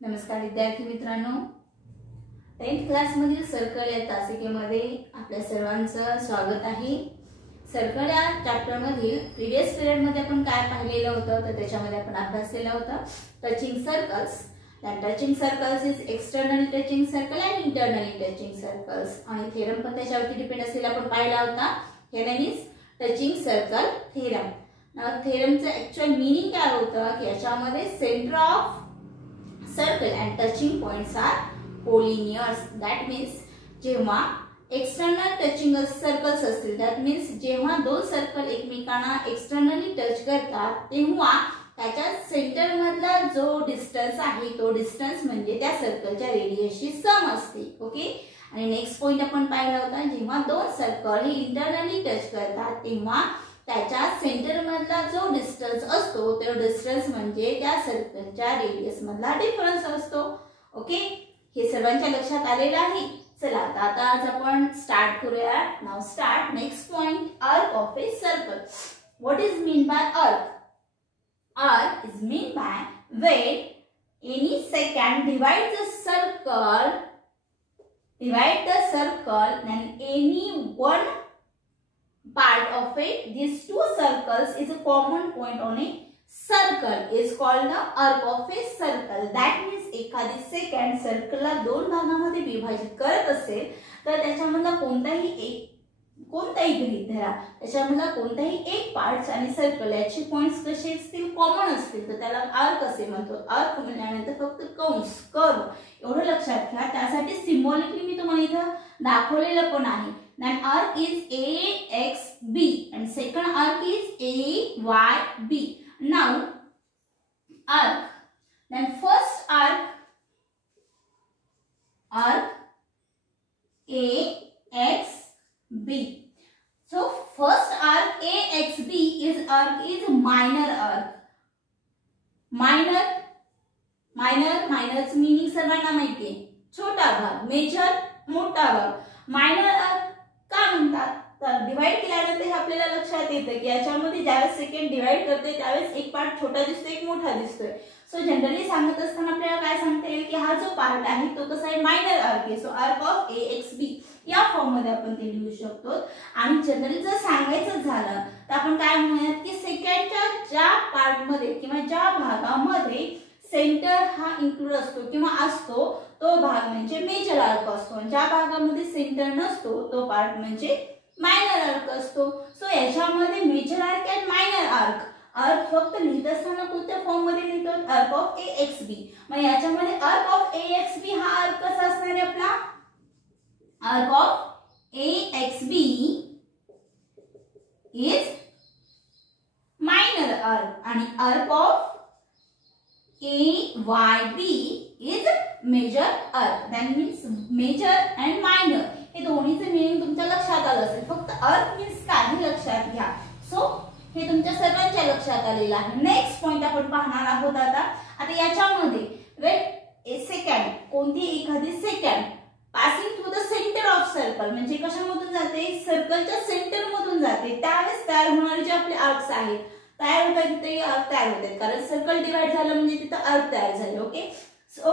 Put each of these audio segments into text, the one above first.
नमस्कार विद्यार्थी मित्रांनो, 10th क्लास मधील सर्कल या तासिकेमध्ये आपल्या सर्वांचं स्वागत आहे। सर्कल या चॅप्टर मधील प्रीवियस पिरियड मध्ये आपण काय पाहिलेलं होतं तर त्याच्यामध्ये आपण अभ्यास केला होता touching circles. Touching circles is external touching circle and internal touching circles आणि थेरम पण त्याच्यावरती डिपेंड असलेला आपण पाहिला होता। हे name is touching circle theorem. Now थेरमचं ऍक्च्युअल मीनिंग काय होतं की याच्यामध्ये centre of circle and touching points are collinears. That means जेव्हा external touching circles असतील, that means जेव्हा दोन सर्कल एकमेकांना एक्सटर्नली टच करतात तेव्हा त्याच्या सेंटर मधला जो डिस्टन्स आहे तो डिस्टन्स म्हणजे त्या सर्कलच्या रेडियसशी सम असते। ओके, आणि नेक्स्ट पॉइंट आपण पाहिला होता जेव्हा दोन सर्कल हे इंटरनली टच करतात तेव्हा त्याच्या सेंटर मधला जो डिस्टन्स असतो तो डिस्टन्स म्हणजे त्या सर्कलच्या रेडियस मधला डिफरन्स असतो। ओके, हे सर्वांच्या लक्षात आलेलं आहे। चला आता आज आपण स्टार्ट करूया। Now start next point, arc of a circle. What is mean by arc? Arc is mean by when any secant divide the circle and any one part of it, these two circles is a common point on a circle is called the arc of a circle. That means एखादी second सर्कलला दोन भागामध्ये विभाजित करत असेल तर त्याच्यामधला कोणताही गृहीत धरा त्याच्यामधला कोणताही एक पार्ट्स आणि सर्कल याचे पॉइंट्स कसे असतील कॉमन असतील तर त्याला आर्क असे म्हणतो। आर्क म्हणल्यानंतर फक्त कंस कर्व एवढं लक्षात घ्या, त्यासाठी सिम्बॉलिकली मी तुम्हाला इथं दाखवलेलं पण आहे। Then arc is AXB and second arc is AYB. Now arc, then first arc AXB. So first arc AXB is minor arc. Minor's meaning सर्वांना माहिती आहे, छोटा भाग, मेजर मोठा भाग, मायनर आर्क का म्हणतात तर डिवाइड केल्यानंतर हे आपल्याला लक्षात येतं की याच्यामध्ये ज्यावेळेस सेकंड डिवाइड करते त्यावेळेस एक पार्ट छोटा दिसतोय एक मोठा दिसतोय। सो जनरली सांगत असताना आपल्याला काय सांगता येईल की हा जो पार्ट आहे तो कसा आहे मायनर आर्क आहे। सो आर्क ऑफ AXB या फॉर्म मध्ये आपण ते लिहू शकतो। आणि जनरली जर सांगायचं झालं तर आपण काय म्हणूयात की सेकंडच्या ज्या पार्ट मध्ये किंवा ज्या भागामध्ये सेंटर हा इन्क्लूड असतो किंवा असतो तो भाग म्हणजे मेजर आर्क असतो, ज्या भागामध्ये सेंटर नसतो तो पार्ट म्हणजे मायनर आर्क असतो। सो याच्यामध्ये मेजर आर्क आणि मायनर आर्क फक्त लिहित असताना कोणत्या फॉर्म मध्ये लिहितो आर्क ऑफ AXB। मग याच्यामध्ये आर्क ऑफ AXB हा आर्क कसा असणार आहे आपला? Arc of AXB is minor arc आणि arc of AYB is major arc. That means major and minor हे दोन्हीचे मीनिंग तुमच्या लक्षात आलं असेल। फक्त अर्क मीन्स काय हे लक्षात घ्या। सो हे तुमच्या सर्वांच्या लक्षात आलेलं आहे। नेक्स्ट पॉइंट आपण पाहणार आहोत आता याच्यामध्ये वेट ए सेकंड, कोणती एखादी second passing through the centre of circle म्हणजे कशामधून जाते? सर्कलच्या सेंटर मधून जाते, त्यावेळेस तयार होणारे जे आपले आर्क्स आहेत तयार होतात तिथे आर्क तयार होतात, कारण सर्कल डिवाइड झालं म्हणजे तिथे आर्क तयार झाले। ओके, सो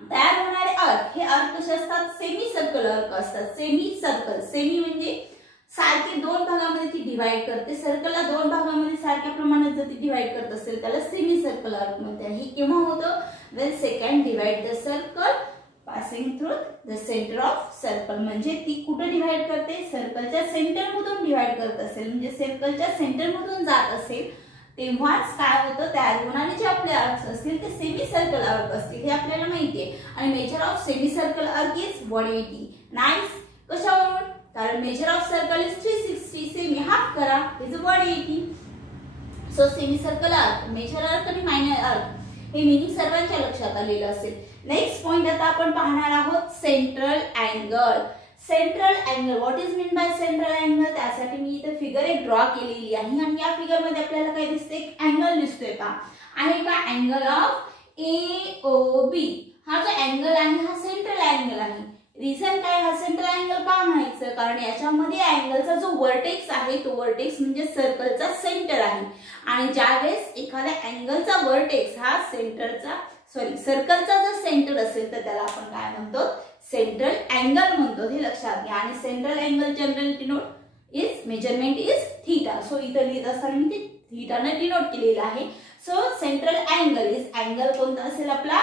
तयार होणारे आर्क हे आर्क कसे असतात? सेमी सर्कल आर्क असतात। सेमी सर्कल, सेमी म्हणजे सारखे दोन भागामध्ये ती डिवाइड करते, सर्कलला दोन भागामध्ये सारख्या प्रमाणात जर ती डिवाइड करत असेल त्याला सेमी सर्कल आर्क म्हणतात। हे केव्हा होतं? when second divide the circle passing through the center of circle म्हणजे ती कुठे डिवाइड करते? सर्कलच्या सेंटर मधून डिवाइड करत असेल म्हणजे सर्कलच्या सेंटर मधून जात असेल तेव्हाच काय होतं तयार होणारे जे आपले आर्क्स असतील ते सेमी सर्कल आर्क असतील हे आपल्याला माहिती आहे। आणि measure of semi circle arc is 180। Nice, कशावरून? कारण measure of circle is 360, semi half करा is 180। So semi circle arc, major arc आणि मायनर आर्क हे मीनिंग सर्वांच्या लक्षात आलेलं असेल। नेक्स्ट पॉइंट आता आपण पाहणार आहोत central angle. Central angle, what is mean by central angle? त्यासाठी मी इथे फिगर एक ड्रॉ केलेली आहे आणि या फिगर मध्ये आपल्याला काय दिसते? एक अँगल दिसतोय का? आहे का? अँगल ऑफ AOB हा जो अँगल आहे हा सेंट्रल अँगल आहे। रिझन काय हा सेंट्रल अँगल का म्हणायचं? कारण याच्यामध्ये अँगलचा जो वर्टेक्स आहे तो वर्टेक्स म्हणजे सर्कलचा सेंटर आहे आणि ज्यावेळेस एखाद्या अँगलचा वर्टेक्स हा सेंटरचा सॉरी सर्कलचा जर सेंटर असेल तर त्याला आपण काय म्हणतो, सेंट्रल अँगल म्हणतो, हे लक्षात घ्या. आणि central angle general denote is measurement is theta. So इथं लिहित असताना मी ते थीटाने डिनोट केलेलं आहे. So central angle is, angle कोणता असेल आपला,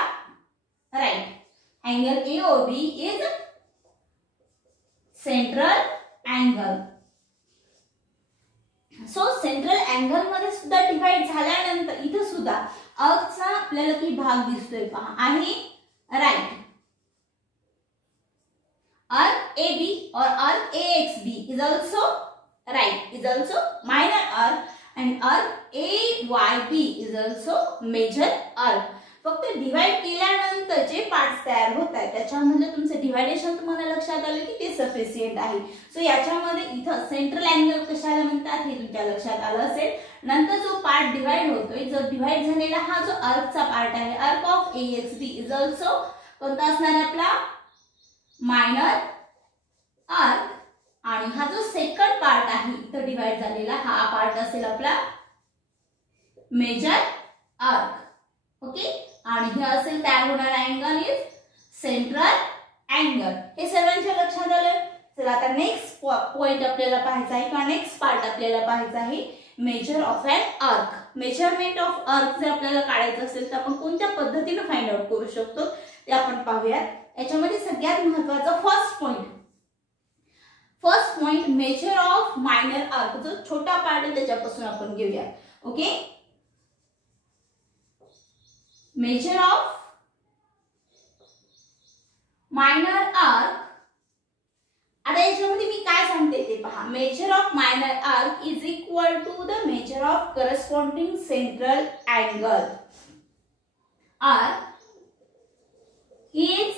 right. Angle AOB is central angle. So central angle मध्ये सुद्धा डिवाइड झाल्यानंतर इथं सुद्धा आर्कचा आपल्याला की भाग दिसतोय पहा, आहे right. Arc AB or arc AXB is also right, is also minor arc, and arc AYB is also major arc. फक्त डिवाइड केल्यानंतर जे पार्ट्स तयार होत आहेत त्याच्यामध्ये तुमचं डिवायडेशन तुम्हाला लक्षात आलं की ते सफिशियंट आहे. सो याच्यामध्ये इथं सेंट्रल अँगल कशाला म्हणतात हे तुमच्या लक्षात आलं असेल. नंतर जो पार्ट डिवाइड होतोय, जो डिवाइड झालेला हा जो आर्कचा पार्ट आहे, arc of AXB is also कोणता असणार आपला, मायनर आर्क. आणि हा जो सेकंड पार्ट आहे इथं डिवाइड झालेला हा पार्ट असेल आपला मेजर आर्क. ओके. आणि हे असेल तयार होणारा अँगल इज सेंट्रल अँगल. हे सर्वांच्या लक्षात आलं. चला आता नेक्स्ट पॉइंट आपल्याला पाहायचा आहे किंवा नेक्स्ट पार्ट आपल्याला पाहायचा आहे, measure of an arc. Measurement of arc जर आपल्याला काढायचं असेल तर आपण कोणत्या पद्धतीने फाइंड आउट करू शकतो ते आपण पाहूयात. याच्यामध्ये सगळ्यात महत्त्वाचा first point measure of minor arc. जो छोटा पार्ट आहे त्याच्यापासून आपण घेऊया. Okay. Measure of minor arc. आता याच्यामध्ये मी काय सांगते ते पहा. Measure of minor arc is equal to the measure of corresponding central angle. Arc is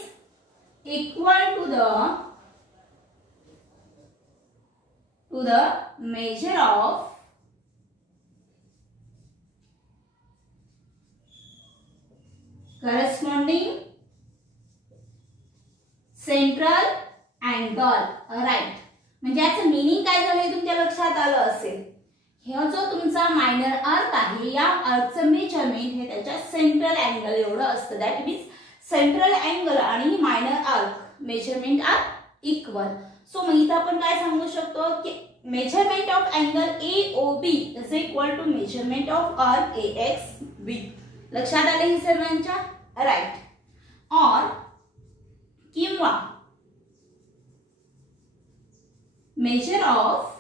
equal to the measure of corresponding central angle. Right. म्हणजे याचं मीनिंग काय झालं हे तुमच्या लक्षात आलं असेल. हा जो तुमचा मायनर आर्क आहे या आर्कचं मेजरमेंट हे त्याच्या सेंट्रल अँगल एवढं असतं. दॅट मीन्स सेंट्रल अँगल आणि minor arc measurement are equal. So मग इथं आपण काय सांगू शकतो की measurement of angle AOB is equal to measurement of arc AXB. लक्षात आले ही सर्वांच्या, राईट. और किंवा मेजर ऑफ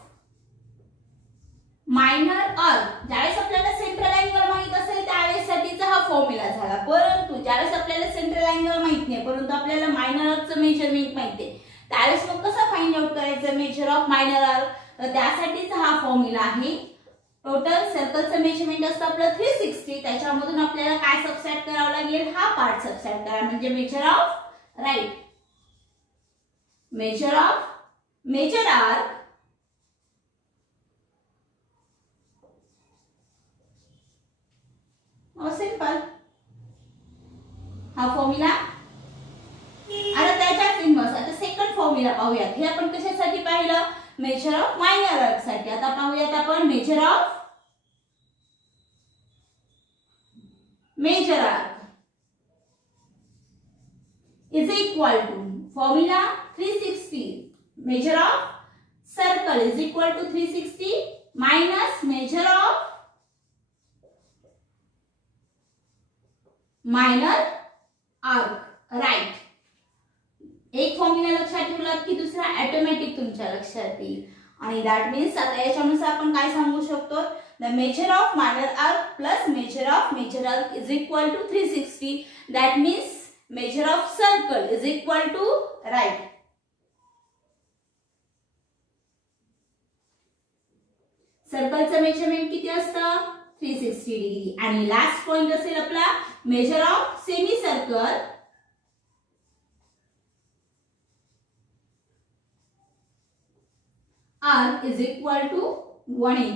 मायनर आर्क. ज्यावेळेस आपल्याला सेंट्रल अँगल माहित असेल त्यावेळेसाठीचा हा फॉर्म्युला झाला. परंतु ज्यावेळेस आपल्याला सेंट्रल अँगल माहित नाही परंतु आपल्याला मायनर आर्कचं मेजरमेंट माहिती आहे त्यावेळेस मग कसं फाइंड आउट करायचं मेजर ऑफ मायनर आर्क. तर त्यासाठीचा हा फॉर्म्युला आहे. टोटल सर्कलचं मेजरमेंट असतं आपलं 360. त्याच्यामधून आपल्याला काय सबट्रॅक्ट करावं लागेल, हा पार्ट सबट्रॅक्ट करा म्हणजे measure of, right, major arc simple हा फॉर्म्युला. आता त्याच्याच इन्व्हर्स आता सेकंड फॉर्म्युला पाहूयात. हे आपण कशासाठी पाहिलं, मेजर ऑफ मायनर आर्क साठी. आता पाहूयात आपण major arc is equal to formula 360. Measure of circle is equal to 360 minus measure of minor arc, right. एक फॉर्म्युला लक्षात ठेवलात की दुसरा ऑटोमॅटिक तुमच्या लक्षात येईल. आणि दॅट मीन्स आता याच्यानुसार आपण काय सांगू शकतो, the measure of minor arc plus major arc is equal to 360. That means measure of circle is equal to, right, सर्कलचं मेजरमेंट किती असतं 360 डिग्री. आणि लास्ट पॉइंट असेल आपला measure of semi circle arc is equal to 180.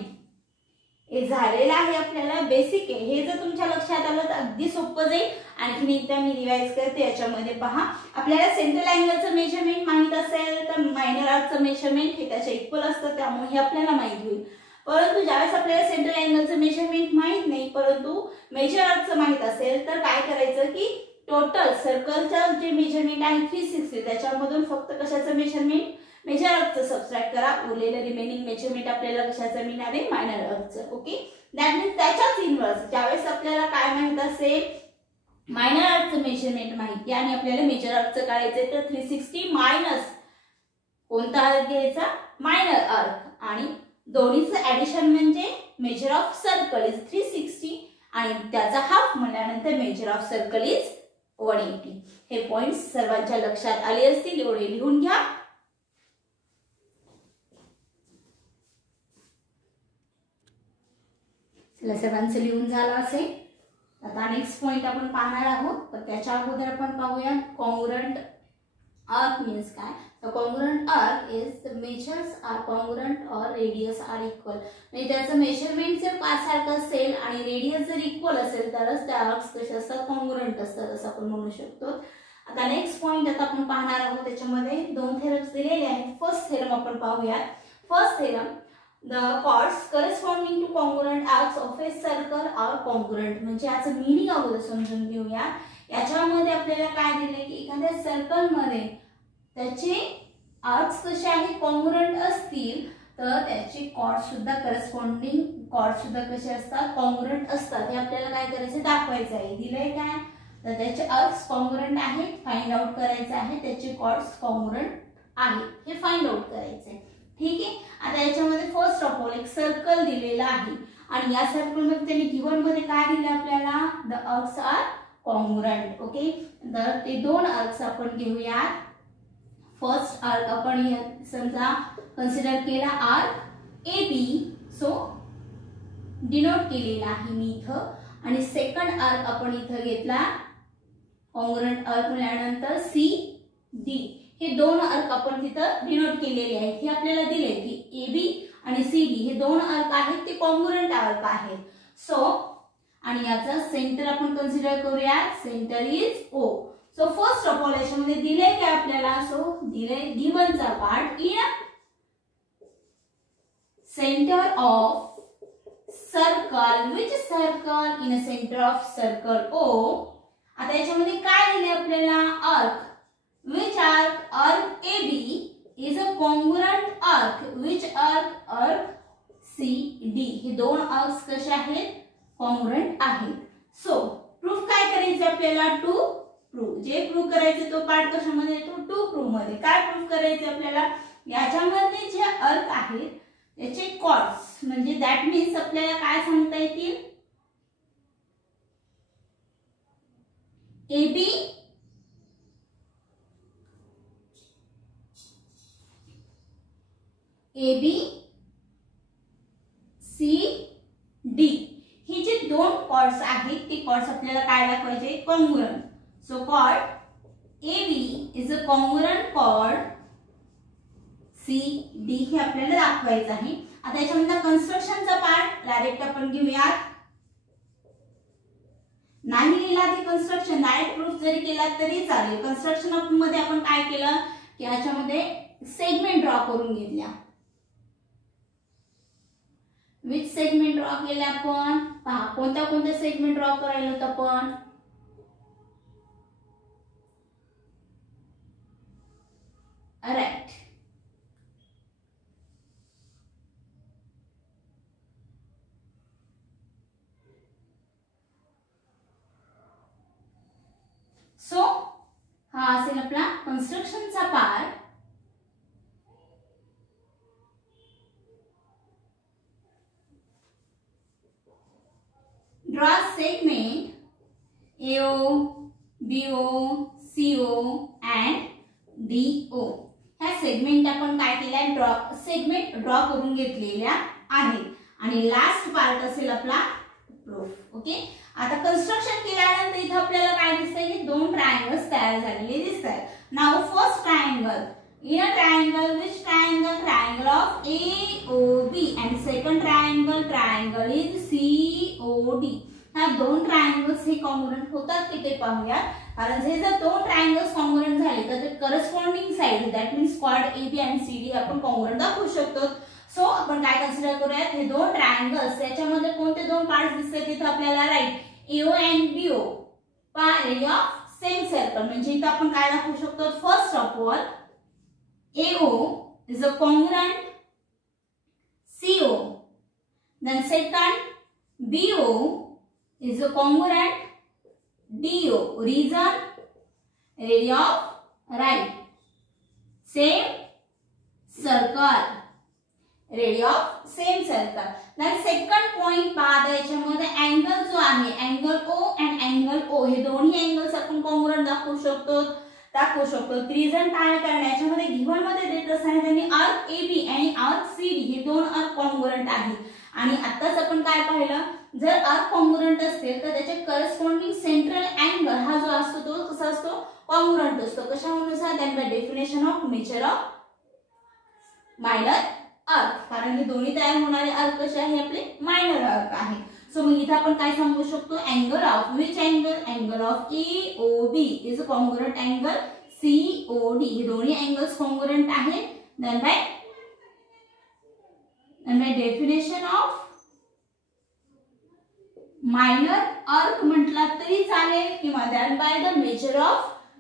हे झालेलं आहे आपल्याला बेसिक आहे. हे जर तुमच्या लक्षात आलं तर अगदी सोपं जाईल. आणखीन एकदा मी रिवाइज करते. याच्यामध्ये पहा आपल्याला सेंट्रल अँगलचं मेजरमेंट माहित असेल तर मायनर आर्कचं मेजरमेंट हे त्याच्या इक्वल असतं त्यामुळे हे आपल्याला माहित होईल. परंतु ज्यावेळेस आपल्याला सेंट्रल अँगलचं मेजरमेंट माहित नाही परंतु मेजर आर्कचं माहित असेल तर काय करायचं की टोटल सर्कलचं जे मेजरमेंट आहे 360 त्याच्यामधून फक्त कशाचं मेजरमेंट मेजर आर्कचं सबट्रॅक्ट करा, उरलेलं रिमेनिंग मेजरमेंट आपल्याला कशाचं मिळणार आहे मायनर आर्कचं. ओके, दॅट मीन्स त्याच्याच इनवर्स ज्यावेळेस आपल्याला काय माहित असेल मायनर आर्कचं मेजरमेंट माहिती आणि आपल्याला मेजर आर्कचं काढायचं तर 360 मायनस कोणता आर्क घ्यायचा मायनर आर्क आणि दोन्हीचं ऍडिशन म्हणजे मेजर ऑफ सर्कल इज 360 आणि त्याचा हाफ म्हणल्यानंतर मेजर ऑफ सर्कल इज 180. हे पॉइंट्स सर्वांच्या लक्षात आले असतील, एवढे लिहून घ्या. चला सर्वांचं लिहून झालं असेल. आता नेक्स्ट पॉइंट आपण पाहणार आहोत, पण त्याच्या अगोदर आपण पाहूया कॉन्ग्रुएंट आर्क मीन्स काय. तर congruent arc is the measures are congruent और रेडियस आर इक्वल. म्हणजे त्याचं मेजरमेंट जर सारखं असेल आणि रेडियस जर इक्वल असेल तरच त्या आर्क्स कसे असतात कॉन्ग्रुएंट असतात असं आपण म्हणू शकतो. आता नेक्स्ट पॉइंट आता आपण पाहणार आहोत, त्याच्यामध्ये दोन थेरम्स दिलेले आहेत. फर्स्ट थेरम आपण पाहूया. First theorem the chords corresponding to congruent arcs of a circle are congruent. म्हणजे याचं मीनिंग अगोदर समजून घेऊया. याच्यामध्ये आपल्याला काय दिले की एखाद्या सर्कल मध्ये त्याचे आर्क्स कसे आहेत कॉन्ग्रुएंट असतील तर त्याचे कॉर्ड सुद्धा करस्पॉन्डिंग कॉर्ड सुद्धा कसे असतात कॉन्ग्रुएंट असतात. हे आपल्याला काय करायचं दाखवायचं आहे. दिलंय काय तर त्याचे आर्क्स कॉन्ग्रुएंट आहेत, फाइंड आउट करायचं आहे त्याचे कॉर्ड्स कॉन्ग्रुएंट आहेत हे फाइंड आउट करायचं आहे. ठीक आहे. आता याच्यामध्ये फर्स्ट ऑफ ऑल एक सर्कल दिलेला आहे आणि या सर्कल मध्ये त्यांनी गिवन मध्ये काय दिलं आपल्याला the arcs are congruent. Okay, तर ते दोन आर्क्स आपण घेऊयात. फर्स्ट आर्क आपण समजा कन्सिडर केला arc A B, so denote केलेला आहे मी इथं. आणि सेकंड आर्क आपण इथं घेतला कॉन्ग्रुएंट आर्क म्हटल्यानंतर सी डी. हे दोन आर्क आपण तिथं डिनोट केलेले आहेत. हे आपल्याला दिले की ए बी आणि सी डी हे दोन आर्क आहेत ते कॉन्ग्रुएंट आर्क आहेत. सो आणि याचा सेंटर आपण कन्सिडर करूया. Centre is O. So first of all याच्यामध्ये दिले काय आपल्याला सो दिले गिवनचा part in centre of circle. Which circle in a centre of circle O. आता याच्यामध्ये काय दिले आपल्याला arc. Which arc? Arc AB is a congruent arc. Which arc? Arc CD. हे दोन आर्क्स कसे आहेत कॉन्ग्रुएंट आहेत. सो प्रूफ काय करायचे आपल्याला टू प्रूफ. जे प्रूफ करायचे तो पार्ट कशामध्ये येतो टू प्रूफ मध्ये. काय प्रूफ करायचे आपल्याला याच्यामध्ये जे आर्क आहेत त्याचे कॉर्ड्स म्हणजे दॅट मीन्स आपल्याला काय सांगता येतील AB AB C D हे जे दोन कॉर्ड्स आहेत ते कॉर्ड्स आपल्याला काय दाखवायचे congruent. So chord AB is a congruent chord CD हे आपल्याला दाखवायचं आहे. आता याच्यामध्ये कन्स्ट्रक्शनचा पार्ट डायरेक्ट आपण घेऊयात. नाही लिहिला ते कन्स्ट्रक्शन डायरेक्ट प्रूफ जरी केला तरी चालेल. कन्स्ट्रक्शन मध्ये आपण काय केलं की याच्यामध्ये सेगमेंट ड्रॉ करून घेतल्या. विच सेगमेंट ड्रॉ केले आपण पहा. कोणत्या कोणत्या सेगमेंट ड्रॉ करायला होतं आपण राईट. सो हा असेल आपला कन्स्ट्रक्शनचा part. Draw segment AO, BO, CO and DO. ह्या सेगमेंट आपण काय केल्या सेगमेंट ड्रॉ करून घेतलेल्या आहेत आणि लास्ट पार्ट असेल आपला प्रूफ. ओके, आता कन्स्ट्रक्शन केल्यानंतर इथे आपल्याला काय दिसतंय हे दोन ट्रायंगल्स तयार झालेले दिसतात. Now first triangle in a triangle, which triangle? Triangle of AOB and second triangle is COD. ह्या दोन ट्रायंगल्स हे कॉन्ग्रुएंट होतात की ते पाहूया. कारण हे जर दोन ट्रायंगल्स कॉन्ग्रुएंट झाले तर ते corresponding side that means quad AB आणि CD आपण कॉन्ग्रुएंट दाखवू शकतो. सो आपण काय कन्सिडर करूयात हे दोन ट्रायंगल्स याच्यामध्ये कोणते दोन पार्ट्स दिसतात तिथे आपल्याला right AO and BO par area of same circle. म्हणजे इथं आपण काय दाखवू शकतो? First of all AO is a congruent CO. Then second BO is a congruent DO. Reason? Area of right. Same circle. Area of same circle. Then second point पहा याच्यामध्ये angle जो आहे angle O and angle O हे दोन्ही angles आपण congruent दाखवू शकतो. Reason काय करण्याच्यामध्ये गिव्हन मध्ये देत असताना त्यांनी आर्क AB आणि आर्क CD हे दोन आर्क कॉन्ग्रुएंट आहेत. आणि आताच आपण काय पाहिलं, जर आर्क कॉन्ग्रुएंट असतील तर त्याचे करस्पॉन्डिंग सेंट्रल अँगल हा जो असतो तो कसा असतो? कॉन्ग्रुएंट असतो. कशानुसार? Then by definition of measure of minor arc. कारण हे दोन्ही तयार होणारे आर्क कसे आहे? आपले मायनर आर्क आहे. सो मग इथे आपण काय सांगू शकतो? Angle of which angle? Angle of EOB is a congruent angle COD. हे दोन्ही अँगल्स कॉन्ग्रुएंट आहेत. Then by definition of minor arc म्हटला तरी चालेल किंवा then by the measure of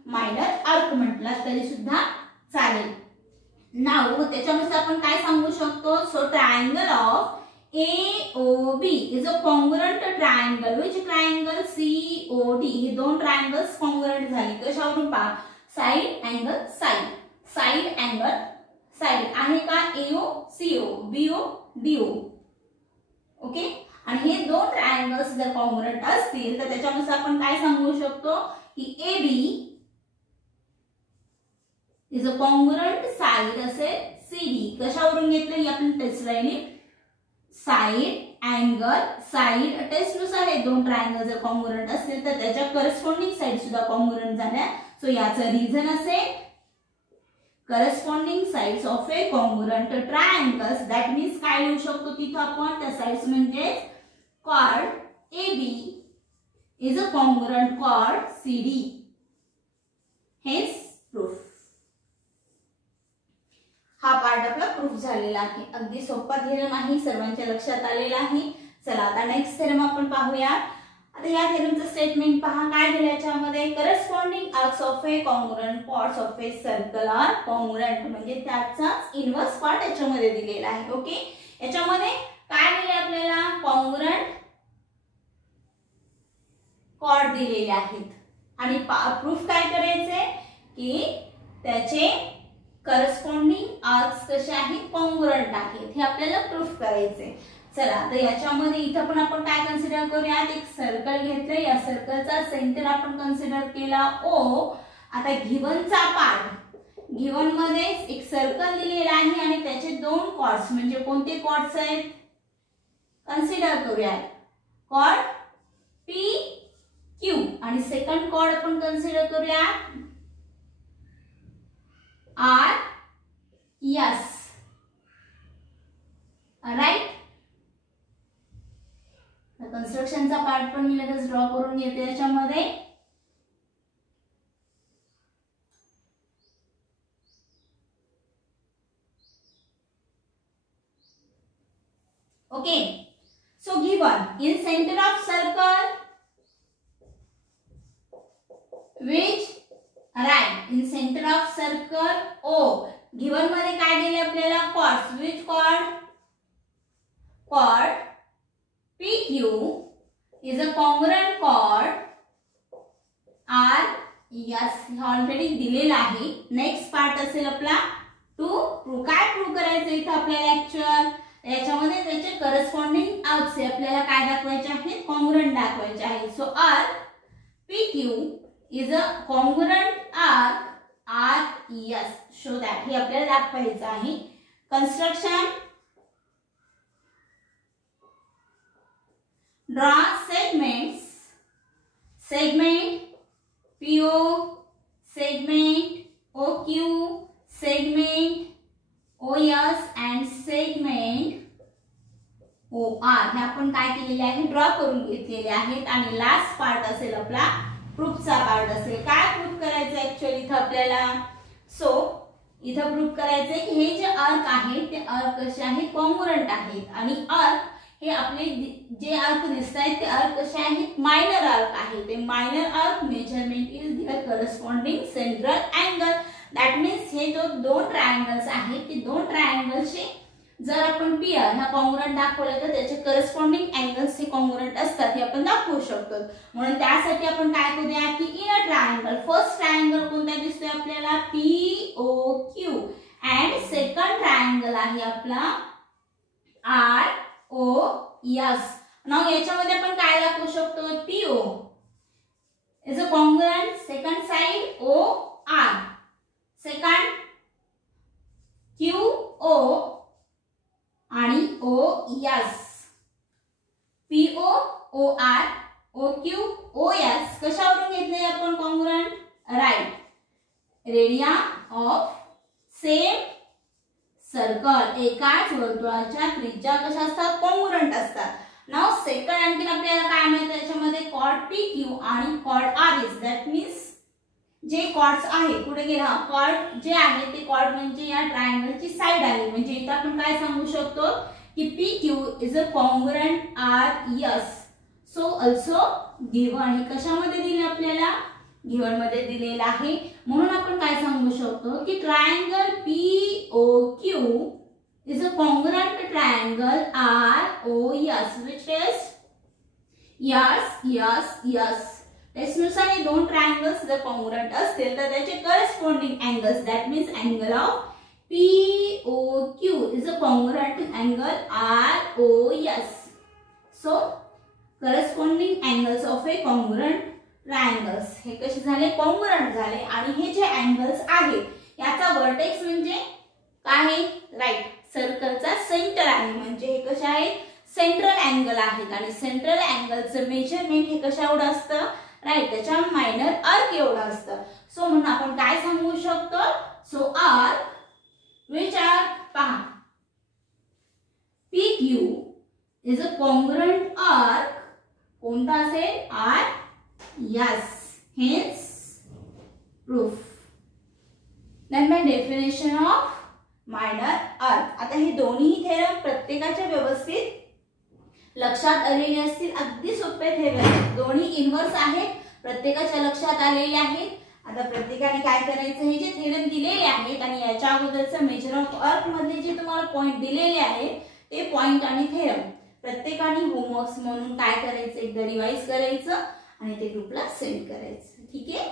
minor arc म्हटला तरी सुद्धा चालेल. नाउ त्याच्यानुसार आपण काय सांगू शकतो? So triangle of AOB is a congruent triangle. Which triangle? COD. हे दोन ट्रायंगल्स कॉन्ग्रुएंट झाली. कशावरून पहा? Side angle side, side angle side आहे का? AO CO, BO DO. Okay. आणि हे दोन ट्रायंगल्स जर कॉन्ग्रुएंट असतील तर त्याच्यानुसार आपण काय सांगू शकतो की AB is a congruent side असेल CD. कशावरून घेतलं? आपण test line side angle side test नुसार हे दोन ट्रायंगल जर कॉन्ग्रुएंट असतील तर त्याच्या करस्पॉन्डिंग साइड सुद्धा कॉन्ग्रुएंट झाल्या. सो याचं रिझन असेल corresponding sides of a congruent triangles. That means काय लिहू शकतो तिथं आपण? त्या साइड्स म्हणजे chord AB is a congruent chord CD. हेच प्रूफ. हा पार्ट आपला प्रूफ झालेला आहे. अगदी सोपा थेरम आहे, सर्वांच्या लक्षात आलेला आहे. चला आता नेक्स्ट थेरम आपण पाहूया. आता या थेरमचं स्टेटमेंट पहा काय दिलं याच्यामध्ये. Corresponding arcs of a congruent parts of a circle are congruent. म्हणजे त्याचाच इन्व्हर्स पार्ट याच्यामध्ये दिलेला आहे. ओके. याच्यामध्ये काय दिले आपल्याला? कॉन्ग्रुएंट कॉर्ड दिलेले आहेत आणि प्रूफ काय करायचे की त्याचे करस्पॉन्डिंग आर्क्स कसे आहेत? कॉन्ग्रुएंट आहेत. हे आपल्याला प्रूफ करायचे. चला तर याच्यामध्ये इथं पण आपण काय कन्सिडर करूयात? एक सर्कल घेतलं. या सर्कलचा सेंटर आपण कन्सिडर केला O. आता गिव्हनचा पार्ट, गिव्हन मध्ये एक सर्कल दिलेला आहे आणि त्याचे दोन कॉर्ड्स म्हणजे कोणते कॉर्ड्स आहेत? कन्सिडर करूयात. कॉर्ड PQ आणि सेकंड कॉर्ड आपण कन्सिडर करूयात RS. राइट. कन्स्ट्रक्शनचा पार्ट पण मी लगेच ड्रॉ करून घेते याच्यामध्ये. Okay. So given in centre of circle which right in center of circle O. Given मध्ये काय दिले आपल्याला? Chords. which chord PQ is a congruent chord RS. Already दिलेला आहे. नेक्स्ट पार्ट असेल आपला टू प्रूव्ह. काय प्रूव्ह करायचं इथं आपल्याला? ऍक्च्युअल याच्यामध्ये त्याचे करस्पॉन्डिंग आर्क्स आपल्याला काय दाखवायचे आहेत? कॉन्ग्रुएंट दाखवायचे आहेत. So arc PQ is a congruent arc RES. show that हे आपल्याला दाखवायचं आहे. Construction draw segments, segment PO, segment OQ, segment OS and segment OR. हे आपण काय केलेले आहे? ड्रॉ करून घेतलेले आहेत. आणि लास्ट पार्ट असेल आपला प्रूफचा पार्ट असेल. काय प्रूफ करायचं ऍक्च्युअली इथं आपल्याला? सो इथं प्रूफ करायचंय की हे जे आर्क आहेत ते आर्क कसे आहेत? कॉन्ग्रुएंट आहेत. आणि आर्क हे आपले जे आर्क दिसत आहेत ते आर्क कसे आहेत? मायनर आर्क आहे. ते minor arc measurement is their corresponding central angle. That means हे जो दोन ट्रायंगल्स आहेत ते दोन ट्रायंगलचे जर आपण पियर हा कॉन्ग्रुएंट दाखवला तर त्याचे करस्पॉन्डिंग अँगल्स हे कॉन्ग्रुएंट असतात हे आपण दाखवू शकतो. म्हणून त्यासाठी आपण काय करूया की in a triangle first triangle कोणता दिसतोय आपल्याला POQ अँड सेकंड ट्रायंगल आहे आपला ROS. नाउ याच्यामध्ये आपण काय दाखवू शकतो PO is a congruent second side OR second QO आणि OS. PO OR OQ OS कशावरून घेतले आपण congruent right radio of same circle एकाच वर्तुळाच्या त्रिज्या कशा असतात कॉन्ग्रुएंट असतात. नाउ सेकंड आणखी आपल्याला काय माहिती याच्यामध्ये कॉर्ड PQ आणि कॉर्ड RS. दॅट मीन्स जे कॉर्ड्स आहे कुठे गेला कॉर्ड जे आहे ते कॉर्ड म्हणजे या ट्रायंगलची साइड आली. म्हणजे इथे आपण काय सांगू शकतो की PQ is a congruent RS. So also given हे कशामध्ये दिले आपल्याला गिवन मध्ये दिलेला आहे. म्हणून आपण काय सांगू शकतो की triangle POQ is a congruent triangle ROS which is yes. त्याचनुसार हे दोन ट्रायंगल्स जर कॉन्ग्रुएंट असतील तर त्याचे corresponding angles that means angle of POQ is a congruent angle ROS. So corresponding angles of a congruent triangles हे कसे झाले कॉन्ग्रुएंट झाले. आणि हे जे अँगल्स आहेत याचा वर्टेक्स म्हणजे काय आहे राइट सर्कलचा सेंटर आहे. म्हणजे हे कसे आहेत सेंट्रल अँगल आहेत आणि सेंट्रल अँगलचं मेजरमेंट हे कशा एवढं असतं राइट त्याच्या मायनर आर्क एवढं असतं. सो म्हणून आपण काय सांगू शकतो सो आर्क which आर्क पहा PQ is a congruent arc कोणता असेल RS. hence proof. then my definition of minor arc. आता हे दोन्ही थेरम प्रत्येकाच्या व्यवस्थित लक्षात आलेले असतील. अगदी सोपे थेरम दोन्ही इन्व्हर्स आहेत प्रत्येकाच्या लक्षात आलेले आहेत. आता प्रत्येकाने काय करायचं हे जे थेरम दिलेले आहेत आणि याच्या अगोदरचं मेजर ऑफ आर्क मधले जे तुम्हाला पॉइंट दिलेले आहेत ते पॉइंट आणि थेरम प्रत्येकाने होमवर्क्स म्हणून काय करायचं एकदा रिवाइज करायचं आणि ते ग्रुपला सेंड करायचं. ठीक आहे.